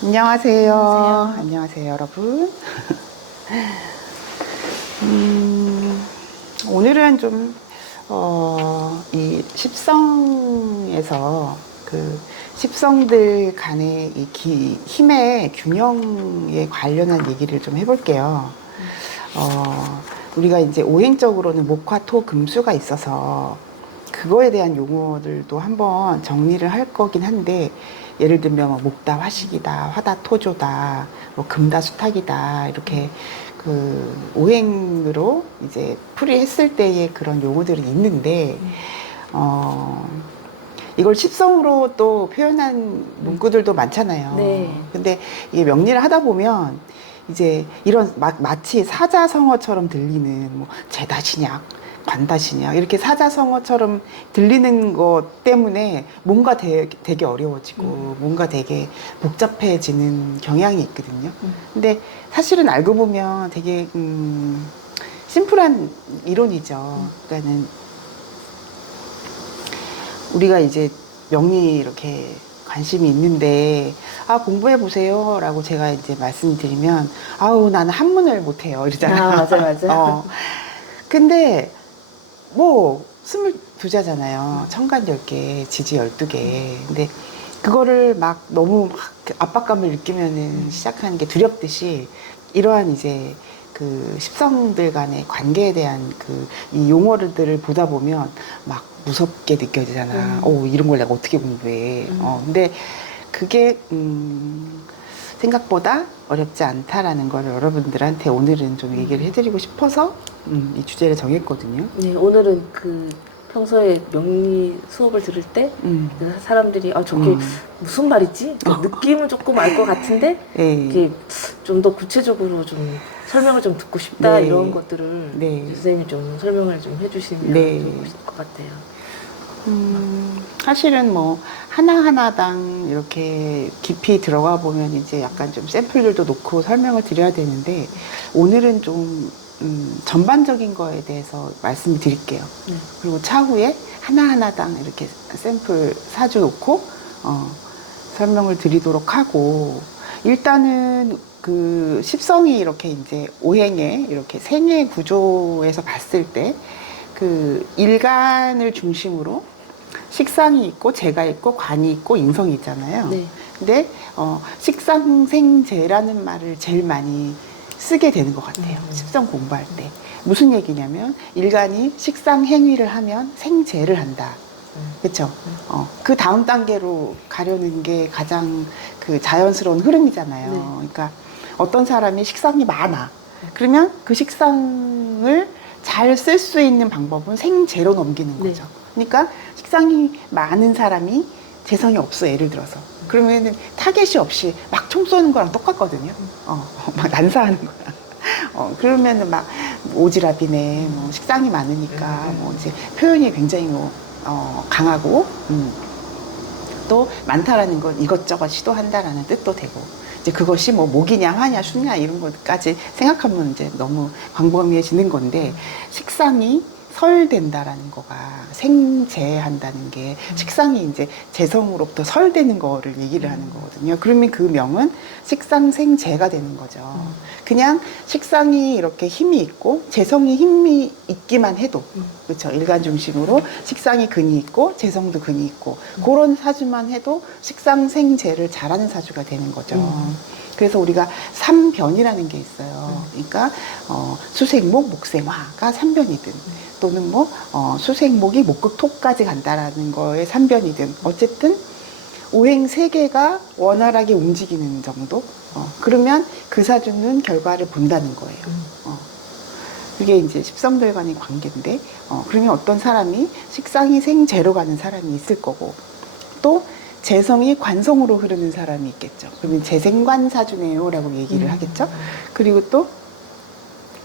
안녕하세요. 안녕하세요. 안녕하세요, 여러분. 오늘은 좀, 이 십성에서 그 십성들 간의 이 힘의 균형에 관련한 얘기를 좀 해볼게요. 우리가 이제 오행적으로는 목화, 토, 금수가 있어서 그거에 대한 용어들도 한번 정리를 할 거긴 한데, 예를 들면 뭐 목다 화식이다, 화다 토조다, 뭐 금다 수탁이다, 이렇게 그 오행으로 이제 풀이했을 때의 그런 용어들이 있는데, 어, 이걸 십성으로 또 표현한 문구들도 많잖아요. 네. 근데 이게 명리를 하다 보면 이제 이런 마치 사자성어처럼 들리는 뭐 제다신약, 관다신약 이렇게 사자성어처럼 들리는 것 때문에 뭔가 되게 어려워지고 뭔가 되게 복잡해지는 경향이 있거든요. 근데 사실은 알고 보면 되게 심플한 이론이죠. 그러니까는 우리가 이제 명리 이렇게 관심이 있는데, 아, 공부해 보세요. 라고 제가 이제 말씀드리면, 아우, 나는 한문을 못해요. 이러잖아요. 아, 맞아요, 맞아요. 근데, 뭐, 22자잖아요. 천간 10개, 지지 12개. 근데 그거를 막 너무 막 압박감을 느끼면은 시작하는 게 두렵듯이, 이러한 이제 그 십성들 간의 관계에 대한 그 이 용어들을 보다 보면 막 무섭게 느껴지잖아. 이런 걸 내가 어떻게 공부해. 근데 그게, 생각보다 어렵지 않다라는 걸 여러분들한테 오늘은 좀 얘기를 해드리고 싶어서, 이 주제를 정했거든요. 네, 오늘은 그 평소에 명리 수업을 들을 때 음, 사람들이 저게 무슨 말이지? 느낌은 조금 알 것 같은데 네. 이게 좀 더 구체적으로 좀 설명을 좀 듣고 싶다 네. 이런 것들을 네. 선생님이 좀 설명을 좀 해주시면 네. 좋을 것 같아요. 사실은 뭐 하나하나당 이렇게 깊이 들어가 보면 이제 약간 좀 샘플들도 놓고 설명을 드려야 되는데, 오늘은 좀 전반적인 거에 대해서 말씀을 드릴게요. 네. 그리고 차후에 하나하나당 이렇게 샘플 사주 놓고 설명을 드리도록 하고, 일단은 그 십성이 이렇게 이제 오행의 이렇게 생애 구조에서 봤을 때 그 일간을 중심으로 식상이 있고 재가 있고 관이 있고 인성이 있잖아요. 네. 근데 식상생재라는 말을 제일 많이 쓰게 되는 것 같아요. 십성 공부할 때. 무슨 얘기냐면 일간이 식상 행위를 하면 생재를 한다. 그렇죠? 그 다음 단계로 가려는 게 가장 그 자연스러운 흐름이잖아요. 네. 그러니까 어떤 사람이 식상이 많아. 그러면 그 식상을 잘 쓸 수 있는 방법은 생재로 넘기는 네. 거죠. 그러니까 식상이 많은 사람이 재성이 없어, 예를 들어서. 그러면은 타겟이 없이 막 총 쏘는 거랑 똑같거든요. 막 난사하는 거랑. 그러면은 막 오지랖이네, 뭐 식상이 많으니까 뭐 이제 표현이 굉장히 뭐 강하고, 또 많다라는 건 이것저것 시도한다라는 뜻도 되고, 이제 그것이 뭐 목이냐 화냐 수냐 이런 것까지 생각하면 이제 너무 광범위해지는 건데, 식상이 설된다라는 거가 생재한다는 게 식상이 이제 재성으로부터 설되는 거를 얘기를 하는 거거든요. 그러면 그 명은 식상생재가 되는 거죠. 그냥 식상이 이렇게 힘이 있고 재성이 힘이 있기만 해도, 그렇죠. 일간 중심으로 식상이 근이 있고 재성도 근이 있고 그런 사주만 해도 식상생재를 잘하는 사주가 되는 거죠. 그래서 우리가 삼변이라는 게 있어요. 그러니까 수생목, 목생화가 삼변이든, 또는 뭐 수생목이 목극토까지 간다라는 거에 삼변이든, 어쨌든 오행 세 개가 원활하게 움직이는 정도. 그러면 그 사주는 결과를 본다는 거예요. 그게 이제 십성들 간의 관계인데, 그러면 어떤 사람이 식상이 생재로 가는 사람이 있을 거고, 또 재성이 관성으로 흐르는 사람이 있겠죠. 그러면 재생관사주네요 라고 얘기를 하겠죠. 그리고 또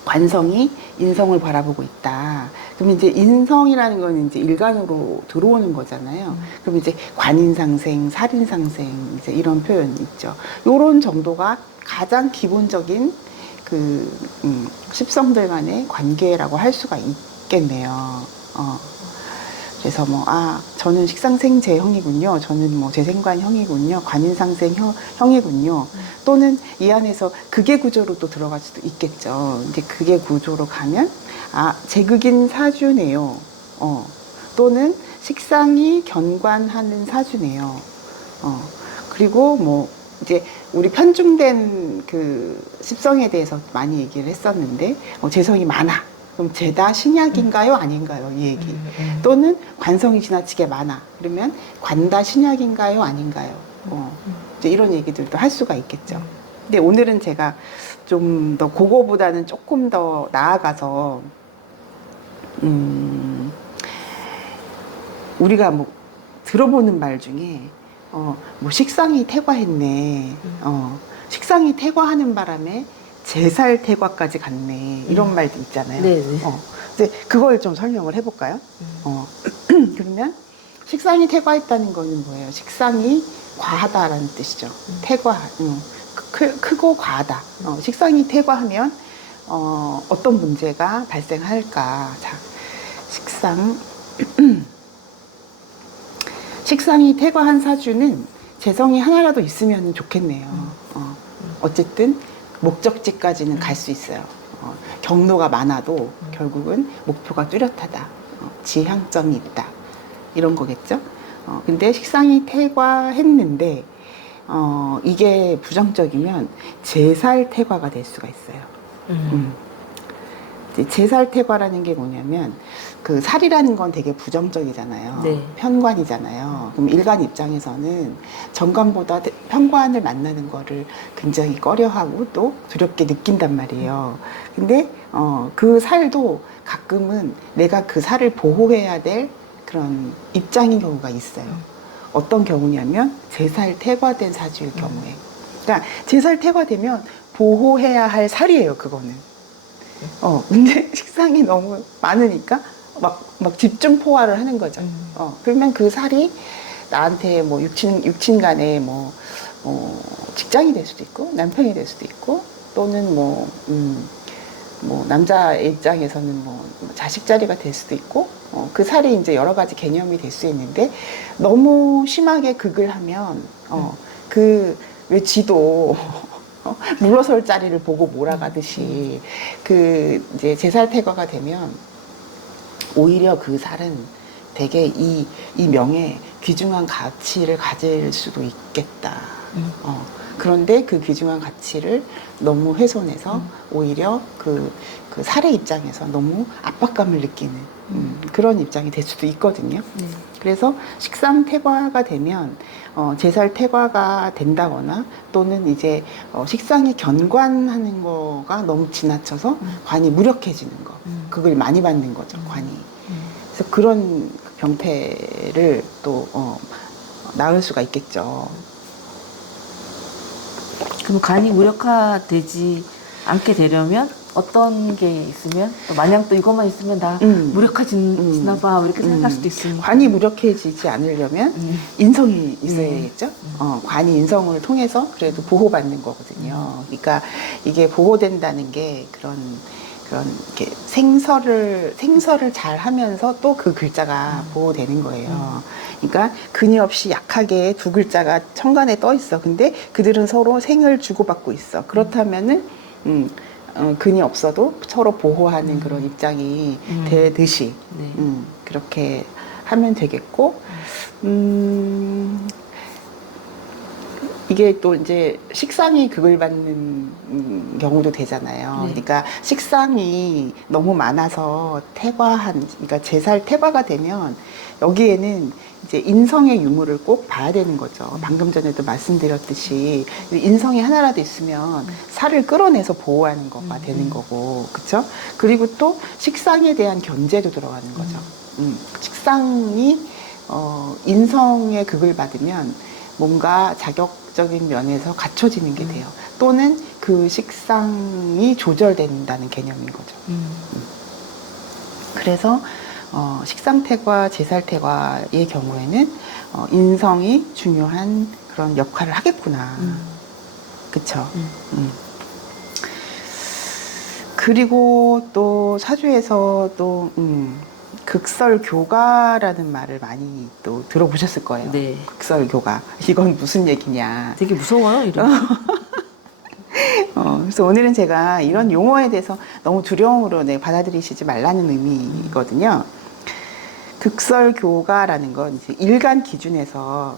관성이 인성을 바라보고 있다. 그럼 이제 인성이라는 건 이제 일간으로 들어오는 거잖아요. 그럼 이제 관인상생, 살인상생, 이제 이런 표현이 있죠. 요런 정도가 가장 기본적인 그, 십성들 간의 관계라고 할 수가 있겠네요. 그래서 뭐, 저는 식상생제형이군요. 저는 뭐 재생관형이군요. 관인상생 형이군요. 또는 이 안에서 극의 구조로 또 들어갈 수도 있겠죠. 이제 극의 구조로 가면, 제극인 사주네요. 또는 식상이 견관하는 사주네요. 그리고 뭐, 이제 우리 편중된 그 십성에 대해서 많이 얘기를 했었는데, 재성이 많아. 그럼 재다 신약인가요? 아닌가요? 이 얘기. 또는 관성이 지나치게 많아. 그러면 관다 신약인가요? 아닌가요? 이제 이런 얘기들도 할 수가 있겠죠. 근데 오늘은 제가 좀 더 그거보다는 조금 더 나아가서, 우리가 뭐 들어보는 말 중에, 뭐 식상이 퇴과했네. 식상이 퇴과하는 바람에 제살 퇴과까지 갔네. 이런 말도 있잖아요. 네네. 이제 그걸 좀 설명을 해볼까요? 그러면 식상이 퇴과했다는 거는 뭐예요? 식상이 과하다라는 뜻이죠. 퇴과, 크고 과하다. 식상이 퇴과하면 어떤 문제가 발생할까? 자, 식상이 퇴과한 사주는 재성이 하나라도 있으면 좋겠네요. 어쨌든 목적지까지는 갈 수 있어요. 경로가 많아도 결국은 목표가 뚜렷하다. 지향점이 있다. 이런 거겠죠. 근데 식상이 퇴과했는데 이게 부정적이면 제살 퇴과가 될 수가 있어요. 이제 제살 퇴과라는 게 뭐냐면 그 살이라는 건 되게 부정적이잖아요. 네. 편관이잖아요. 그럼 일간 입장에서는 정관보다 편관을 만나는 거를 굉장히 꺼려하고 또 두렵게 느낀단 말이에요. 근데 그 살도 가끔은 내가 그 살을 보호해야 될 그런 입장인 경우가 있어요. 어떤 경우냐면 제살 퇴과된 사주일 경우에. 그러니까 제살 퇴과되면 보호해야 할 살이에요, 그거는. 근데 식상이 너무 많으니까 막 집중 포화를 하는 거죠. 그러면 그 살이 나한테 뭐 육친 간에 뭐 직장이 될 수도 있고, 남편이 될 수도 있고, 또는 뭐 남자 입장에서는 뭐 자식 자리가 될 수도 있고, 그 살이 이제 여러 가지 개념이 될 수 있는데, 너무 심하게 극을 하면, 왜 지도, 물러설 자리를 보고 몰아가듯이, 이제 제살 퇴과가 되면, 오히려 그 살은 되게 이 명에 귀중한 가치를 가질 수도 있겠다. 그런데 그 귀중한 가치를 너무 훼손해서 오히려 그 살의 입장에서 너무 압박감을 느끼는 그런 입장이 될 수도 있거든요. 그래서 식상 퇴과가 되면 제살 퇴과가 된다거나 또는 이제 식상이 견관하는 거가 너무 지나쳐서 관이 무력해지는 거, 그걸 많이 받는 거죠, 관이. 그래서 그런 병폐를 또 낳을 수가 있겠죠. 그럼 간이 무력화되지 않게 되려면 어떤 게 있으면 또 마냥 또 이것만 있으면 나 무력화지나 봐 이렇게 생각할 수도 있으니까. 관이 무력해지지 않으려면 인성이 있어야겠죠. 관이 인성을 통해서 그래도 보호받는 거거든요. 그러니까 이게 보호된다는 게 그런 이렇게 생설을 잘 하면서 또 그 글자가 보호되는 거예요. 그러니까 근이 없이 약하게 두 글자가 천간에 떠 있어. 근데 그들은 서로 생을 주고받고 있어. 그렇다면은 근이 없어도 서로 보호하는 그런 입장이 되듯이 그렇게 하면 되겠고, 이게 또 이제 식상이 극을 받는 경우도 되잖아요. 그러니까 식상이 너무 많아서 그러니까 제살 퇴과가 되면 여기에는 이제 인성의 유무를 꼭 봐야 되는 거죠. 방금 전에도 말씀드렸듯이 인성이 하나라도 있으면 살을 끌어내서 보호하는 거가 되는 거고, 그렇죠? 그리고 또 식상에 대한 견제도 들어가는 거죠. 식상이 인성의 극을 받으면 뭔가 자격적인 면에서 갖춰지는 게 돼요. 또는 그 식상이 조절된다는 개념인 거죠. 그래서 식상퇴과, 제살퇴과의 경우에는 인성이 중요한 그런 역할을 하겠구나. 그쵸? 그리고 또 사주에서 또 극설교가라는 말을 많이 또 들어보셨을 거예요. 네. 극설교가. 이건 무슨 얘기냐. 되게 무서워요, 이런. 그래서 오늘은 제가 이런 용어에 대해서 너무 두려움으로 받아들이시지 말라는 의미거든요. 극설교가라는 건 이제 일간 기준에서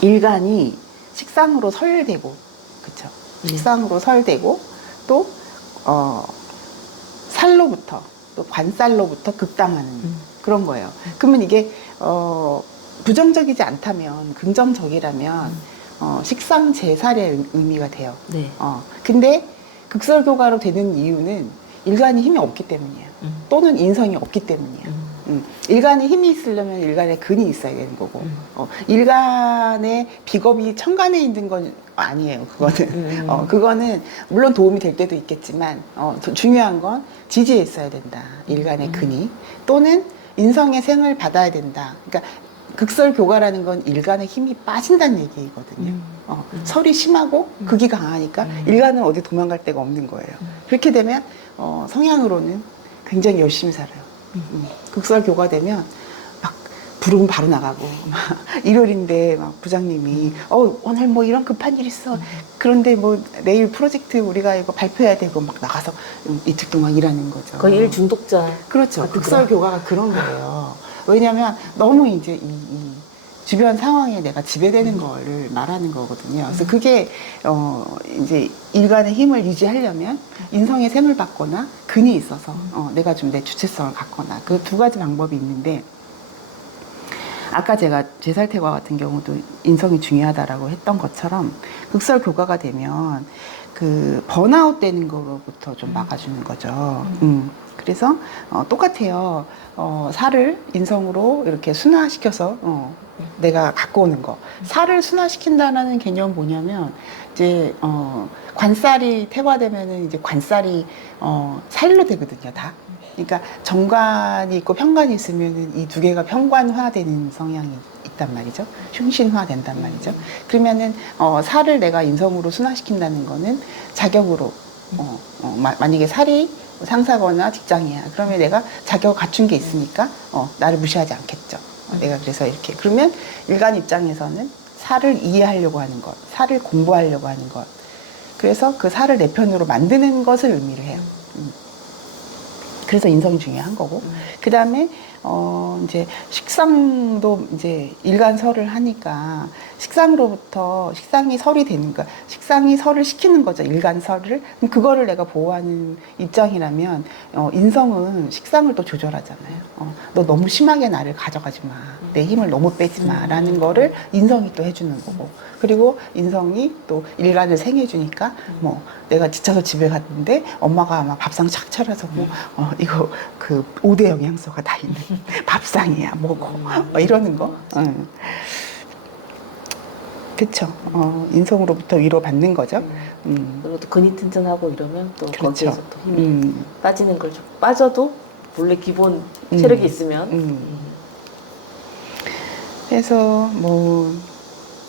일간이 식상으로 설되고, 그쵸? 식상으로 설되고, 또, 살로부터, 또 관살로부터 극당하는 그런 거예요. 그러면 이게, 부정적이지 않다면, 긍정적이라면, 식상 제살의 의미가 돼요. 네. 근데 극설교가로 되는 이유는 일간이 힘이 없기 때문이에요. 또는 인성이 없기 때문이에요. 일간에 힘이 있으려면 일간에 근이 있어야 되는 거고, 일간의 비겁이 천간에 있는 건 아니에요. 그거는. 그거는 물론 도움이 될 때도 있겠지만, 중요한 건 지지에 있어야 된다. 일간의 근이. 또는 인성의 생을 받아야 된다. 그러니까 극설교가라는 건 일간의 힘이 빠진다는 얘기거든요. 설이 심하고 극이 강하니까 일간은 어디 도망갈 데가 없는 거예요. 그렇게 되면 성향으로는 굉장히 열심히 살아요. 극설교가 되면 막 부르면 바로 나가고 막 일요일인데 막 부장님이 오늘 뭐 이런 급한 일 있어. 그런데 뭐 내일 프로젝트 우리가 이거 발표해야 되고 막 나가서 이틀 동안 일하는 거죠. 거의 일 중독자. 그렇죠. 극설교가가 그런 거예요. 왜냐하면 너무 이제 이 주변 상황에 내가 지배되는 거를 말하는 거거든요. 그래서 그게 이제 일간의 힘을 유지하려면 인성의 셈을 받거나 근이 있어서 내가 좀 내 주체성을 갖거나 그 두 가지 방법이 있는데, 아까 제가 제살태과 같은 경우도 인성이 중요하다라고 했던 것처럼 극설교가가 되면 그 번아웃 되는 거로부터 좀 막아주는 거죠. 그래서 똑같아요. 살을 인성으로 이렇게 순화시켜서 내가 갖고 오는 거. 살을 순화시킨다는 개념은 뭐냐면 이제 관살이 태화되면은 이제 관살이 살로 되거든요, 다. 그러니까 정관이 있고 편관이 있으면은 이 두 개가 편관화되는 성향이 있단 말이죠. 흉신화 된단 말이죠. 그러면은 살을 내가 인성으로 순화시킨다는 거는 자격으로 만약에 살이 상사거나 직장이야. 그러면 내가 자격을 갖춘 게 있으니까 나를 무시하지 않겠죠. 내가 그래서 이렇게 그러면 일간 입장에서는 살을 이해하려고 하는 것, 살을 공부하려고 하는 것. 그래서 그 살을 내 편으로 만드는 것을 의미를 해요. 그래서 인성이 중요한 거고. 그 다음에, 이제 식상도 이제 일간설을 하니까 식상으로부터 식상이 설이 되는 거야. 식상이 설을 시키는 거죠. 일간설을. 그럼 그거를 내가 보호하는 입장이라면, 인성은 식상을 또 조절하잖아요. 너 너무 심하게 나를 가져가지 마. 내 힘을 너무 빼지 마. 라는 거를 인성이 또 해주는 거고. 그리고 인성이 또 일간을 생해주니까, 뭐, 내가 지쳐서 집에 갔는데 엄마가 아마 밥상 착 차려서 뭐, 이거 그 5대 영양소가 다 있는 밥상이야, 뭐고. 이러는 거. 그쵸. 인성으로부터 위로받는 거죠. 그리고 또 근이 튼튼하고 이러면 또 그렇죠. 거기에서 또 힘이 빠지는 걸 좀 빠져도 원래 기본 체력이 있으면 그래서 뭐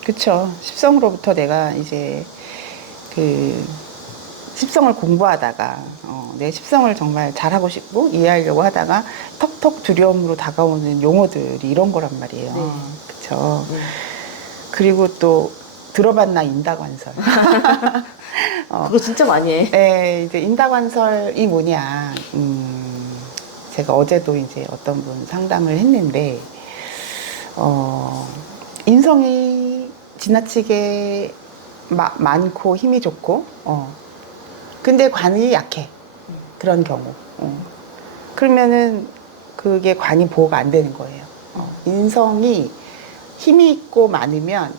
그쵸. 십성으로부터 내가 이제 그 십성을 공부하다가 내 십성을 정말 잘하고 싶고 이해하려고 하다가 턱턱 두려움으로 다가오는 용어들이 이런 거란 말이에요. 네. 그쵸. 그리고 또 들어봤나 인다관설. 그거 진짜 많이 해. 네, 이제 인다관설이 뭐냐. 제가 어제도 이제 어떤 분 상담을 했는데, 인성이 지나치게 많고 힘이 좋고, 근데 관이 약해. 그런 경우. 그러면은 그게 관이 보호가 안 되는 거예요. 인성이 힘이 있고 많으면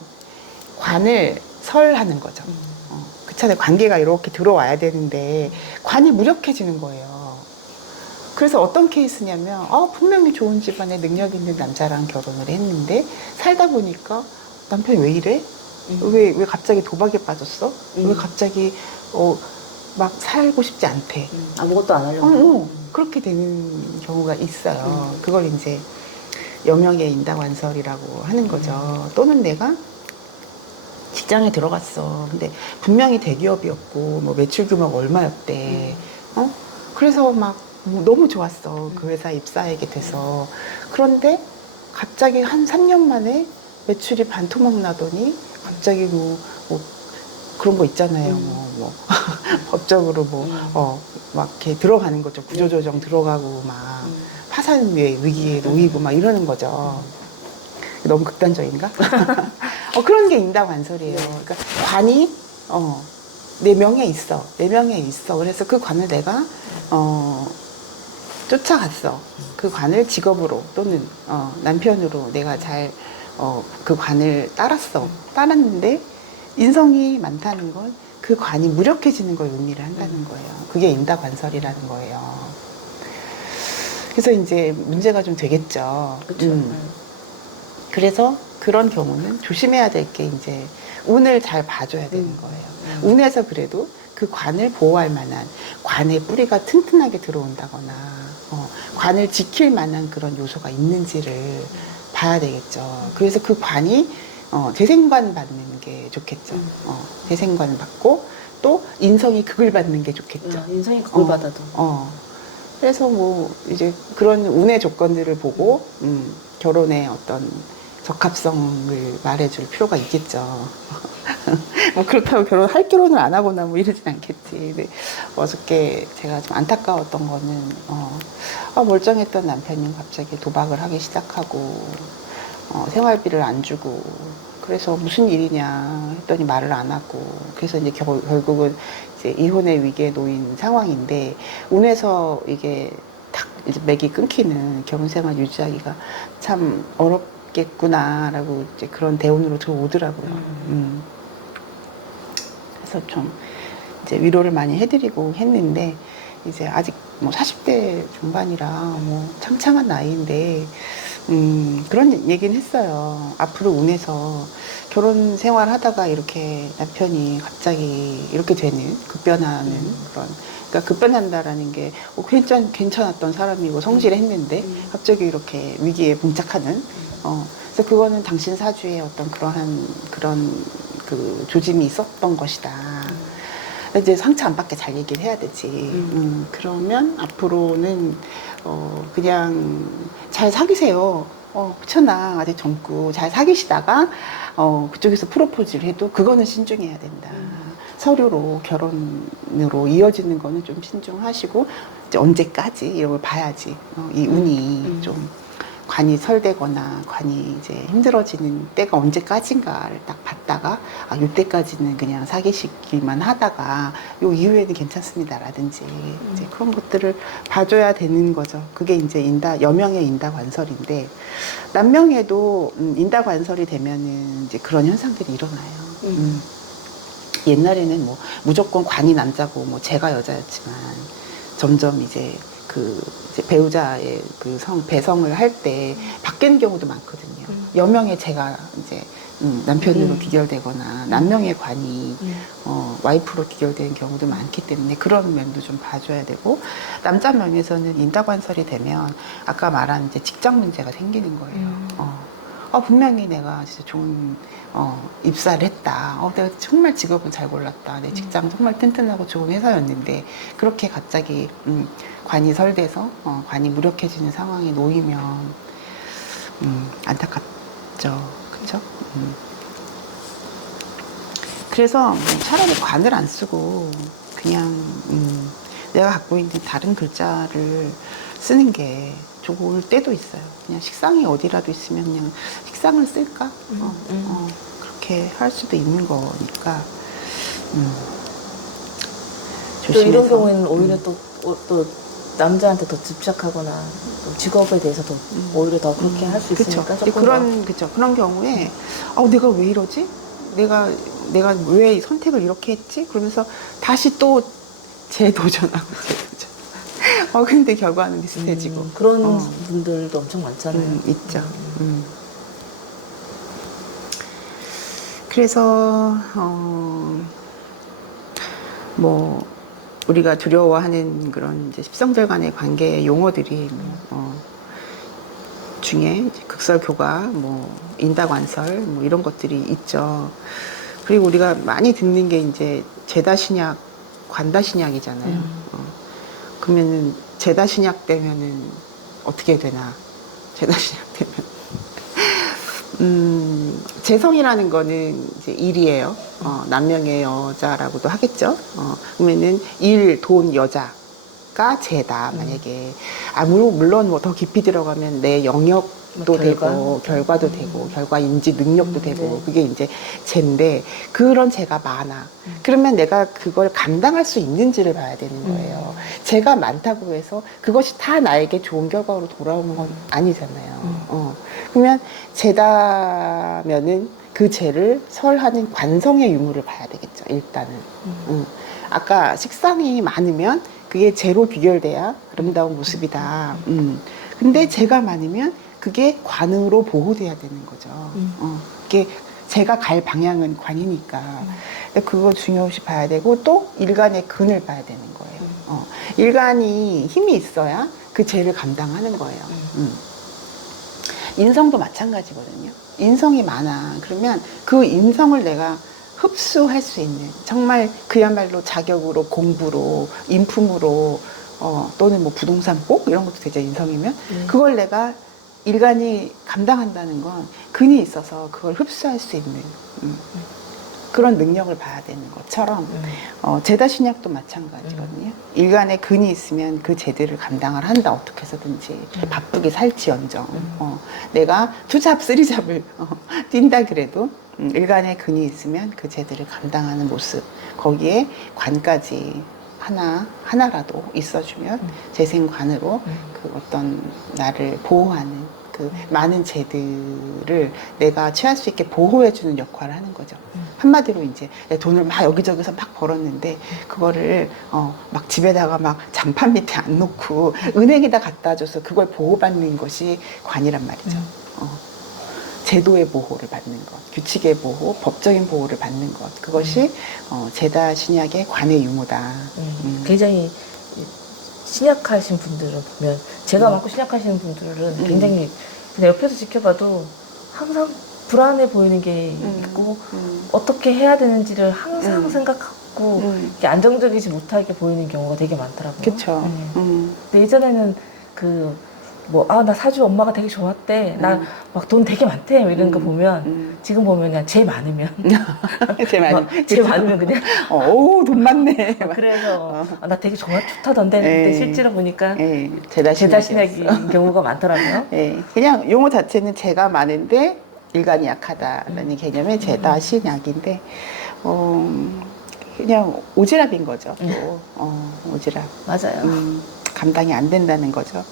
관을 설하는 거죠. 그 차례 관계가 이렇게 들어와야 되는데 관이 무력해지는 거예요. 그래서 어떤 케이스냐면 분명히 좋은 집안에 능력 있는 남자랑 결혼을 했는데 살다 보니까 남편이 왜 이래? 왜 갑자기 도박에 빠졌어? 왜 갑자기 막 살고 싶지 않대? 아무것도 안 하려고. 그렇게 되는 경우가 있어요. 그걸 이제 여명의 인다관설이라고 하는 거죠. 또는 내가 직장에 들어갔어. 근데 분명히 대기업이었고 뭐 매출 규모가 얼마였대. 그래서 막 너무 좋았어. 그 회사에 입사하게 돼서. 그런데 갑자기 한 3년 만에 매출이 반토막 나더니 갑자기 뭐 그런 거 있잖아요. 법적으로 막 이렇게 들어가는 거죠. 구조조정 들어가고 막 파산 위기에 놓이고 막 이러는 거죠. 너무 극단적인가? 그런 게 인다관설이에요. 그러니까 관이 내 명에 있어. 내 명에 있어. 그래서 그 관을 내가 쫓아갔어. 그 관을 직업으로 또는 남편으로 내가 잘 그 관을 따랐어. 따랐는데 인성이 많다는 건 그 관이 무력해지는 걸 의미를 한다는 거예요. 그게 인다관설이라는 거예요. 그래서 이제 문제가 좀 되겠죠. 그렇죠. 그래서 그런 경우는 조심해야 될 게 이제 운을 잘 봐줘야 되는 거예요. 운에서 그래도 그 관을 보호할 만한 관의 뿌리가 튼튼하게 들어온다거나 관을 지킬 만한 그런 요소가 있는지를 봐야 되겠죠. 그래서 그 관이 대생관 받는 게 좋겠죠. 대생관 받고 또 인성이 극을 받는 게 좋겠죠. 인성이 그걸 받아도. 그래서 뭐 이제 그런 운의 조건들을 보고 결혼의 어떤 적합성을 말해줄 필요가 있겠죠. 뭐 그렇다고 결혼을 안 하거나 뭐 이러진 않겠지. 근데 어저께 제가 좀 안타까웠던 거는 멀쩡했던 남편이 갑자기 도박을 하기 시작하고 생활비를 안 주고 그래서 무슨 일이냐 했더니 말을 안 하고 그래서 이제 결국은 이제 이혼의 위기에 놓인 상황인데 운에서 이게 탁 이제 맥이 끊기는 결혼생활 유지하기가 참 어렵겠구나라고 이제 그런 대운으로 들어오더라고요. 그래서 좀 이제 위로를 많이 해드리고 했는데 이제 아직 뭐 40대 중반이라 뭐 창창한 나이인데 그런 얘기는 했어요. 앞으로 운에서 결혼 생활 하다가 이렇게 남편이 갑자기 이렇게 되는 급변하는 그런 그러니까 급변한다라는 게 괜찮았던 사람이고 성실했는데 갑자기 이렇게 위기에 봉착하는 그래서 그거는 당신 사주에 어떤 그런 그 조짐이 있었던 것이다. 이제 상처 안 받게 잘 얘기를 해야 되지. 그러면 앞으로는 그냥 잘 사귀세요. 그렇잖아. 아직 젊고 잘 사귀시다가 그쪽에서 프로포즈를 해도 그거는 신중해야 된다. 서류로 결혼으로 이어지는 거는 좀 신중하시고 이제 언제까지 이런 걸 봐야지. 이 운이 좀 관이 설되거나 관이 이제 힘들어지는 때가 언제까지인가를 딱 봤다가 이때까지는 그냥 사귀시기만 하다가 요 이후에는 괜찮습니다라든지 이제 그런 것들을 봐줘야 되는 거죠. 그게 이제 여명의 인다관설인데 남명에도 인다관설이 되면은 이제 그런 현상들이 일어나요. 옛날에는 뭐 무조건 관이 남자고 뭐 제가 여자였지만 점점 이제 이제 배우자의 배성을 할 때 바뀌는 경우도 많거든요. 여명의 제가 이제 남편으로 귀결되거나 남명의 관이 와이프로 귀결되는 경우도 많기 때문에 그런 면도 좀 봐줘야 되고 남자 명에서는 인다관설이 되면 아까 말한 이제 직장 문제가 생기는 거예요. 분명히 내가 진짜 좋은 입사를 했다. 내가 정말 직업을 잘 골랐다. 내 직장 정말 튼튼하고 좋은 회사였는데 그렇게 갑자기 관이 설돼서 관이 무력해지는 상황에 놓이면 안타깝죠. 그쵸? 그래서 차라리 관을 안 쓰고 그냥 내가 갖고 있는 다른 글자를 쓰는 게 좋을 때도 있어요. 그냥 식상이 어디라도 있으면 그냥 식상을 쓸까? 그렇게 할 수도 있는 거니까 또 조심해서. 이런 경우에는 오히려 또 남자한테 더 집착하거나 또 직업에 대해서 더 오히려 더 그렇게 할 수 있으니까 조금 그런 경우에 내가 왜 이러지? 내가 왜 선택을 이렇게 했지? 그러면서 다시 또 재도전하고 근데 결과는 비슷해지고 그런 분들도 엄청 많잖아요. 있죠. 그래서 뭐 우리가 두려워하는 그런 이제 십성들 간의 관계 용어들이 중에 이제 극설교가 뭐 인다관설 뭐 이런 것들이 있죠. 그리고 우리가 많이 듣는 게 이제 제다신약, 관다신약이잖아요. 그러면은 제다 신약 되면은 어떻게 되나? 제다 신약 되면 재성이라는 거는 이제 일이에요. 남명의 여자라고도 하겠죠. 그러면은 일, 돈, 여자가 재다. 만약에 물론 뭐 더 깊이 들어가면 내 영역도 되고 결과도 되고 결과 인지 능력도 되고 네. 그게 이제 재인데 그런 재가 많아. 그러면 내가 그걸 감당할 수 있는지를 봐야 되는 거예요. 재가 많다고 해서 그것이 다 나에게 좋은 결과로 돌아오는 건 아니잖아요. 그러면 재다면은 그 재를 설하는 관성의 유무를 봐야 되겠죠. 일단은. 아까 식상이 많으면 그게 재로 비결돼야 아름다운 모습이다. 근데 재가 많으면 그게 관으로 보호돼야 되는 거죠. 그게 재가 갈 방향은 관이니까. 그거 중요시 봐야 되고 또 일간의 근을 봐야 되는 거예요. 일간이 힘이 있어야 그 재를 감당하는 거예요. 인성도 마찬가지거든요. 인성이 많아. 그러면 그 인성을 내가 흡수할 수 있는 정말 그야말로 자격으로 공부로 인품으로 또는 뭐 부동산 꼭 이런 것도 되죠. 인성이면 그걸 내가 일간이 감당한다는 건 근이 있어서 그걸 흡수할 수 있는 그런 능력을 봐야 되는 것처럼 제다 신약도 마찬가지거든요. 일간에 근이 있으면 그 제들을 감당을 한다. 어떻게 해서든지 바쁘게 살지언정 내가 투잡 쓰리잡을 뛴다 그래도 일간에 근이 있으면 그 제들을 감당하는 모습 거기에 관까지 하나라도 있어주면 재생관으로 그 어떤 나를 보호하는 그 많은 재들을 내가 취할 수 있게 보호해주는 역할을 하는 거죠. 한마디로 이제 내 돈을 막 여기저기서 막 벌었는데 그거를 막 집에다가 막 장판 밑에 안 놓고 은행에다 갖다 줘서 그걸 보호받는 것이 관이란 말이죠. 제도의 보호를 받는 것, 규칙의 보호, 법적인 보호를 받는 것 그것이 제다 신약의 관의 유무다. 굉장히 신약하신 분들은 보면 제가 많고 신약하시는 분들은 굉장히 그냥 옆에서 지켜봐도 항상 불안해 보이는 게 있고 어떻게 해야 되는지를 항상 생각하고 이렇게 안정적이지 못하게 보이는 경우가 되게 많더라고요. 그렇죠. 근데 예전에는 나 사주 엄마가 되게 좋았대. 나 막 돈 되게 많대. 뭐 이런 거 보면 지금 보면 그냥 제 많으면 제 많으면 그냥 돈 많네. 그래서 나 되게 좋다던데. 근데 실제로 보니까 제다 신약인 경우가 많더라고요. 그냥 용어 자체는 제가 많은데 일간이 약하다라는 개념의 제다 신약인데 그냥 오지랖인 거죠. 오지랖. 맞아요. 감당이 안 된다는 거죠.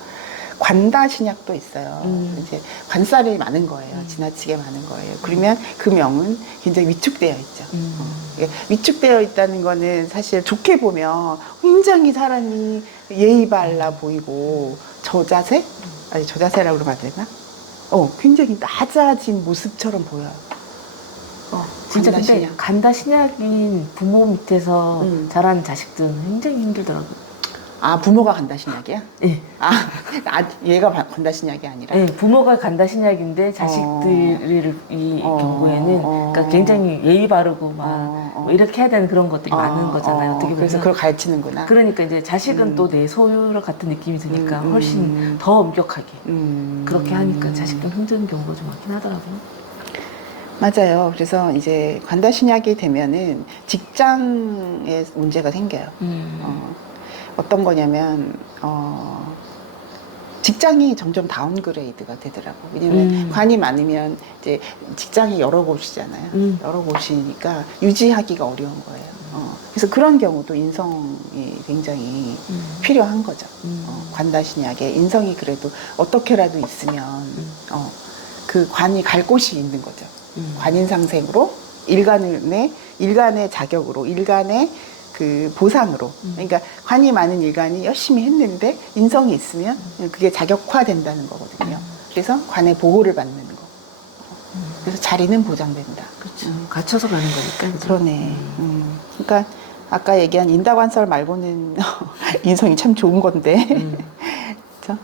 관다 신약도 있어요. 이제 관살이 많은 거예요. 지나치게 많은 거예요. 그러면 그 명은 굉장히 위축되어 있죠. 위축되어 있다는 거는 사실 좋게 보면 굉장히 사람이 예의 발라 보이고 저자세? 아니 저자세라고 그러면 안 되나? 굉장히 낮아진 모습처럼 보여요. 진짜 관다 근데 신약. 간다 신약인 부모 밑에서 자란 자식들은 굉장히 힘들더라고요. 부모가 간다 신약이야? 네. 얘가 간다 신약이 아니라? 네, 부모가 간다 신약인데 자식들이 경우에는 그러니까 굉장히 예의 바르고 뭐 이렇게 해야 되는 그런 것들이 많은 거잖아요. 어떻게 보면. 그래서 그걸 가르치는구나. 그러니까 이제 자식은 또 내 소유 같은 느낌이 드니까 훨씬 더 엄격하게 그렇게 하니까 자식도 힘든 경우가 좀 많긴 하더라고요. 맞아요. 그래서 이제 관다 신약이 되면은 직장에 문제가 생겨요. 어떤 거냐면 직장이 점점 다운그레이드가 되더라고. 왜냐면 관이 많으면 이제 직장이 여러 곳이잖아요. 여러 곳이니까 유지하기가 어려운 거예요. 그래서 그런 경우도 인성이 굉장히 필요한 거죠. 관다 신약에 인성이 그래도 어떻게라도 있으면 그 관이 갈 곳이 있는 거죠. 관인상생으로 일간의 자격으로 일간의 그 보상으로 그러니까 관이 많은 일간이 열심히 했는데 인성이 있으면 그게 자격화된다는 거거든요. 그래서 관의 보호를 받는 거. 그래서 자리는 보장된다. 그렇죠. 갇혀서 가는 거니까. 그죠? 그러네. 그러니까 아까 얘기한 인다관설 말고는 인성이 참 좋은 건데. 그렇죠?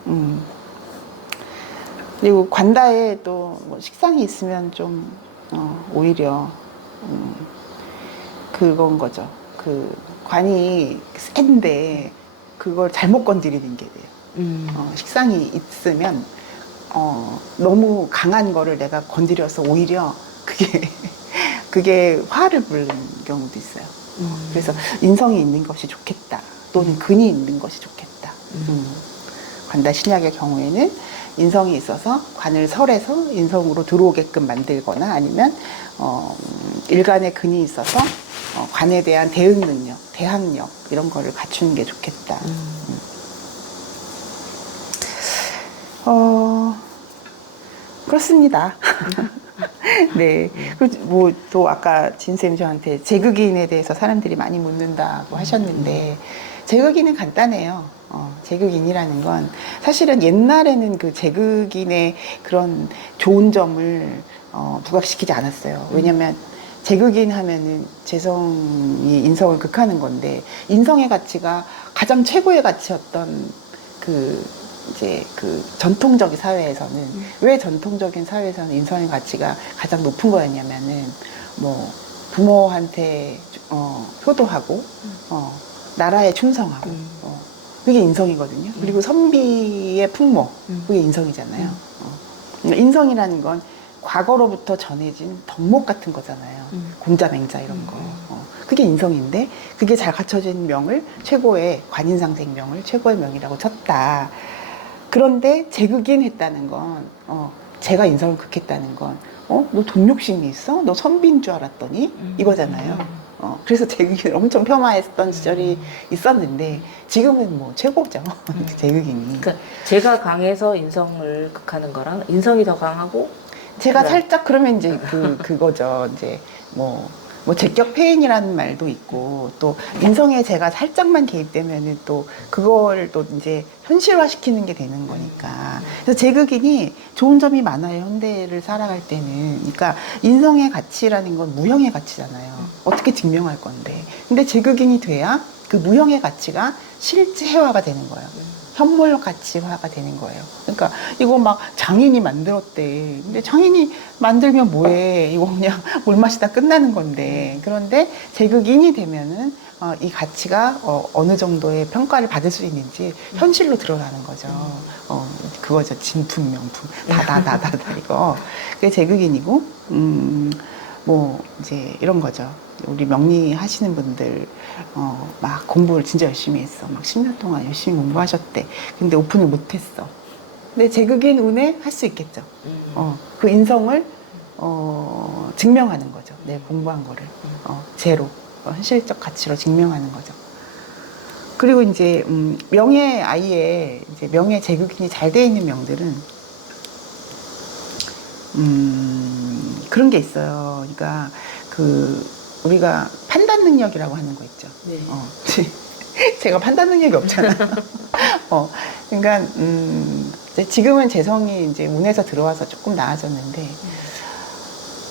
그리고 관다에 또 뭐 식상이 있으면 좀 오히려 그건 거죠. 그 관이 센데 그걸 잘못 건드리는 게 돼요. 식상이 있으면 너무 강한 거를 내가 건드려서 오히려 그게 화를 부르는 경우도 있어요. 그래서 인성이 있는 것이 좋겠다. 또는 근이 있는 것이 좋겠다. 관다 신약의 경우에는 인성이 있어서 관을 설해서 인성으로 들어오게끔 만들거나 아니면 일간의 근이 있어서 관에 대한 대응 능력, 대항력 이런 거를 갖추는 게 좋겠다. 그렇습니다. 네. 뭐, 또 아까 진쌤 저한테 제극인에 대해서 사람들이 많이 묻는다고 하셨는데, 제극인은 간단해요. 제극인이라는 건 사실은 옛날에는 그 제극인의 그런 좋은 점을 부각시키지 않았어요. 왜냐면 제극인 하면은 재성이 인성을 극하는 건데, 인성의 가치가 가장 최고의 가치였던 이제 그 전통적인 사회에서는 왜 전통적인 사회에서는 인성의 가치가 가장 높은 거였냐면은 뭐 부모한테 효도하고 나라에 충성하고 그게 인성이거든요. 그리고 선비의 풍모 그게 인성이잖아요. 인성이라는 건 과거로부터 전해진 덕목 같은 거잖아요. 공자맹자 이런 거. 그게 인성인데 그게 잘 갖춰진 명을 최고의 관인상생명을 최고의 명이라고 쳤다. 그런데 제극인 했다는 건 제가 인성을 극했다는 건 너 돈 욕심이 있어? 너 선비인 줄 알았더니? 이거잖아요. 그래서 제극인을 엄청 폄하했던 시절이 있었는데 지금은 뭐 최고죠. 제극인이. 그러니까 제가 강해서 인성을 극하는 거랑 인성이 더 강하고 제가 그래. 살짝 그러면 이제 그거죠. 이제 뭐 제격 폐인이라는 말도 있고 또 인성에 제가 살짝만 개입되면은 또 그걸 또 이제 현실화시키는 게 되는 거니까. 그래서 제극인이 좋은 점이 많아요. 현대를 살아갈 때는. 그러니까 인성의 가치라는 건 무형의 가치잖아요. 어떻게 증명할 건데. 근데 제극인이 돼야 그 무형의 가치가 실제화가 되는 거예요. 현물 가치화가 되는 거예요. 그러니까 이거 막 장인이 만들었대. 근데 장인이 만들면 뭐해? 이거 그냥 물 마시다 끝나는 건데. 그런데 제극인이 되면은 이 가치가 어느 정도의 평가를 받을 수 있는지 현실로 드러나는 거죠. 그거죠. 진품, 명품. 다다다다 이거. 그게 제극인이고, 뭐 이제 이런 거죠. 우리 명리 하시는 분들 막 공부를 진짜 열심히 했어. 막 10년 동안 열심히 공부하셨대. 근데 오픈을 못했어. 근데 제극인 운에 할 수 있겠죠. 그 인성을 증명하는 거죠. 내 공부한 거를 제로 현실적 가치로 증명하는 거죠. 그리고 이제 명예 아이의 이제 명예 제극인이 잘 돼 있는 명들은 그런 게 있어요. 그러니까 우리가 판단 능력이라고 하는 거 있죠. 네. 제가 판단 능력이 없잖아요. 그러니까 이제 지금은 재성이 이제 운에서 들어와서 조금 나아졌는데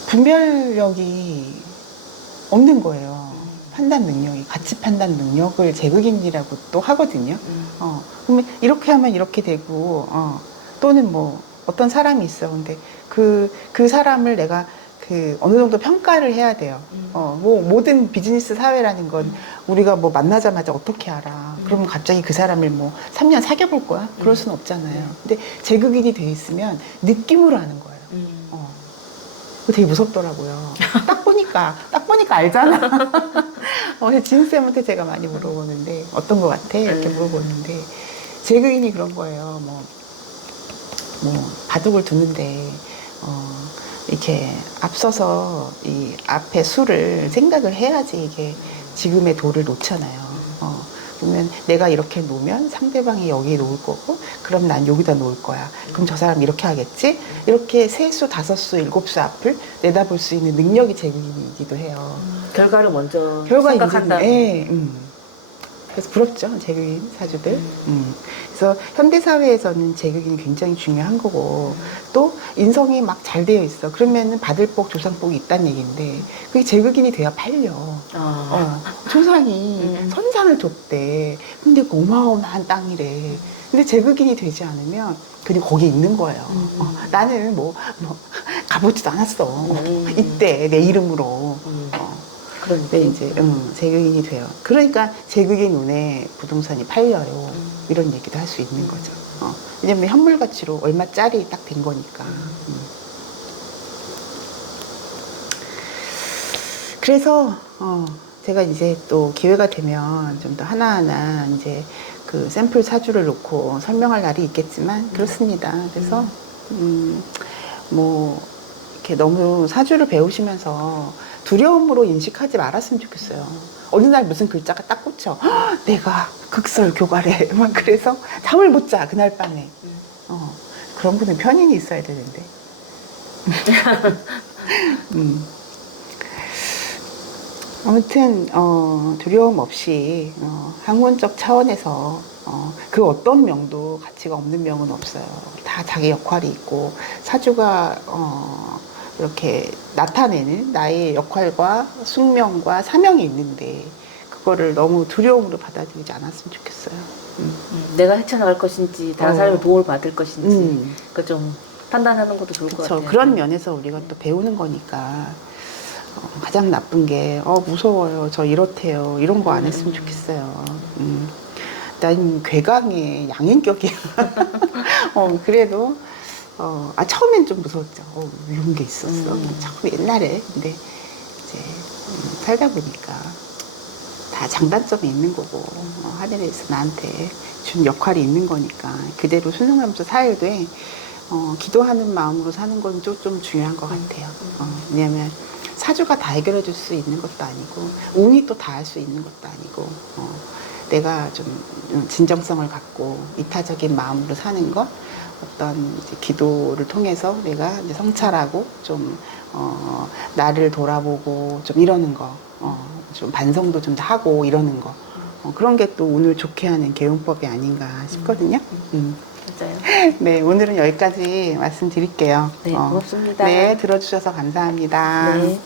분별력이 없는 거예요. 판단 능력이 가치 판단 능력을 제극인이라고 또 하거든요. 그러면 이렇게 하면 이렇게 되고 또는 뭐 어떤 사람이 있어. 근데 그 사람을 내가 어느 정도 평가를 해야 돼요. 뭐 모든 비즈니스 사회라는 건 우리가 뭐 만나자마자 어떻게 알아? 그러면 갑자기 그 사람을 뭐 3년 사귀어 볼 거야? 그럴 수는 없잖아요. 근데 제극인이 돼 있으면 느낌으로 하는 거예요. 그거 되게 무섭더라고요. 딱 보니까 알잖아. 진쌤한테 제가 많이 물어보는데 어떤 거 같아? 이렇게 물어보는데 제극인이 그런 거예요. 뭐 바둑을 두는데 이렇게 앞서서 이 앞에 수를 생각을 해야지 이게 지금의 도를 놓잖아요. 그러면 내가 이렇게 놓으면 상대방이 여기에 놓을 거고, 그럼 난 여기다 놓을 거야. 그럼 저 사람 이렇게 하겠지? 이렇게 세 수, 다섯 수, 일곱 수 앞을 내다볼 수 있는 능력이 제극인이기도 해요. 결과를 먼저 결과 생각한다. 예, 그래서 부럽죠, 제극인 사주들. 그래서 현대사회에서는 제극인이 굉장히 중요한 거고, 또 인성이 막 잘 되어 있어. 그러면은 받을 복, 조상복이 있다는 얘기인데, 그게 제극인이 돼야 팔려. 조상이 선산을 줬대. 근데 그 어마어마한 땅이래. 근데 제극인이 되지 않으면 그냥 거기 있는 거예요. 나는 뭐 가보지도 않았어. 이때 내 이름으로. 그런 네, 느낌? 이제 재극인이 돼요. 그러니까 재극인 운에 부동산이 팔려요. 이런 얘기도 할 수 있는 거죠. 왜냐면 현물 가치로 얼마짜리 딱 된 거니까. 그래서 제가 이제 또 기회가 되면 좀 더 하나하나 이제 그 샘플 사주를 놓고 설명할 날이 있겠지만 그렇습니다. 그래서 뭐 이렇게 너무 사주를 배우시면서 두려움으로 인식하지 말았으면 좋겠어요. 어느 날 무슨 글자가 딱 꽂혀. "헉, 내가 극설교가래." 막 그래서 잠을 못 자, 그날 밤에. 그런 분은 편인이 있어야 되는데. 아무튼 두려움 없이 학문적 차원에서 그 어떤 명도 가치가 없는 명은 없어요. 다 자기 역할이 있고 사주가 이렇게 나타내는 나의 역할과 숙명과 사명이 있는데 그거를 너무 두려움으로 받아들이지 않았으면 좋겠어요. 내가 헤쳐나갈 것인지 다른 사람의 도움을 받을 것인지 음. 그 좀 판단하는 것도 좋을 것 그렇죠. 같아요. 그런 면에서 우리가 또 배우는 거니까 가장 나쁜 게 무서워요. 저 이렇대요. 이런 거 안 했으면 좋겠어요. 난 괴강의 양인격이야. 그래도 처음엔 좀 무서웠죠. 이런 게 있었어. 처음 옛날에. 근데 이제 살다 보니까 다 장단점이 있는 거고 하늘에서 나한테 준 역할이 있는 거니까 그대로 순응하면서 살야 돼. 기도하는 마음으로 사는 건 좀 중요한 것 같아요. 왜냐하면 사주가 다 해결해 줄 수 있는 것도 아니고 운이 또 다 할 수 있는 것도 아니고 내가 좀 진정성을 갖고 이타적인 마음으로 사는 것 어떤 이제 기도를 통해서 내가 이제 성찰하고 좀 나를 돌아보고 좀 이러는 거 좀 반성도 좀 하고 이러는 거 그런 게 또 운을 좋게 하는 개운법이 아닌가 싶거든요. 맞아요. 네, 오늘은 여기까지 말씀드릴게요. 네, 고맙습니다. 네, 들어주셔서 감사합니다. 네.